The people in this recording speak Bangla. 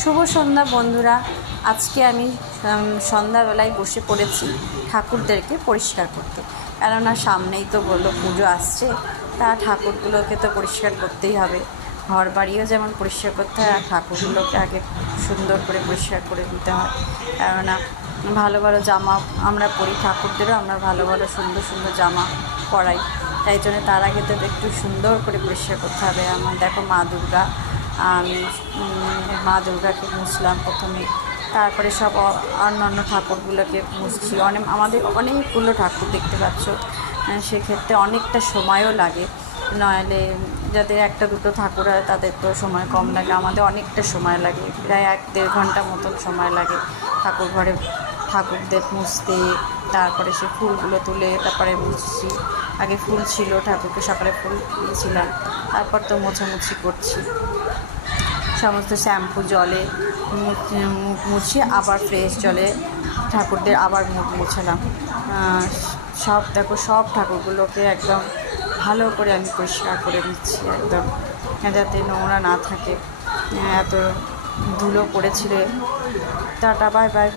শুভ সন্ধ্যা বন্ধুরা। আজকে আমি সন্ধ্যাবেলায় বসে পড়েছি ঠাকুরদেরকে পরিষ্কার করতে, কেননা সামনেই তো বললো পুজো আসছে, তা ঠাকুরগুলোকে তো পরিষ্কার করতেই হবে। ঘর বাড়িও যেমন পরিষ্কার করতে হয়, আর ঠাকুরগুলোকে আগে সুন্দর করে পরিষ্কার করে দিতে হয়, কেননা ভালো ভালো জামা আমরা পরি, ঠাকুরদেরও আমরা ভালো ভালো সুন্দর সুন্দর জামা পরাই, তাই জন্য তার আগে তো একটু সুন্দর করে পরিষ্কার করতে হবে। আমার দেখো মা দুর্গা, আমি মা দুর্গাকে মুছলাম প্রথমে, তারপরে সব অন্যান্য ঠাকুরগুলোকে মুছছি। আমাদের অনেকগুলো ঠাকুর দেখতে পাচ্ছ, সেক্ষেত্রে অনেকটা সময়ও লাগে, নইলে যাদের একটা দুটো ঠাকুর হয় তাদের তো সময় কম লাগে, আমাদের অনেকটা সময় লাগে, প্রায় 1-1.5 ঘন্টা মতন সময় লাগে ঠাকুর ঘরে ঠাকুরদের মুছতে। তারপরে সে ফুলগুলো তুলে তারপরে মুছছি। আগে ফুল ছিল, ঠাকুরকে সকালে ফুল দিয়েছিলাম, তারপর তো মোছামুছি করছি, সমস্ত শ্যাম্পু জলে মুখ মুছিয়ে আবার ফ্রেশ জলে ঠাকুরদের আবার মুখ মুছালাম। সব দেখো, সব ঠাকুরগুলোকে একদম ভালো করে আমি পরিষ্কার করে নিচ্ছি, একদম যাতে নোংরা না থাকে। এত ধুলো পড়েছিল। Tata, bye bye.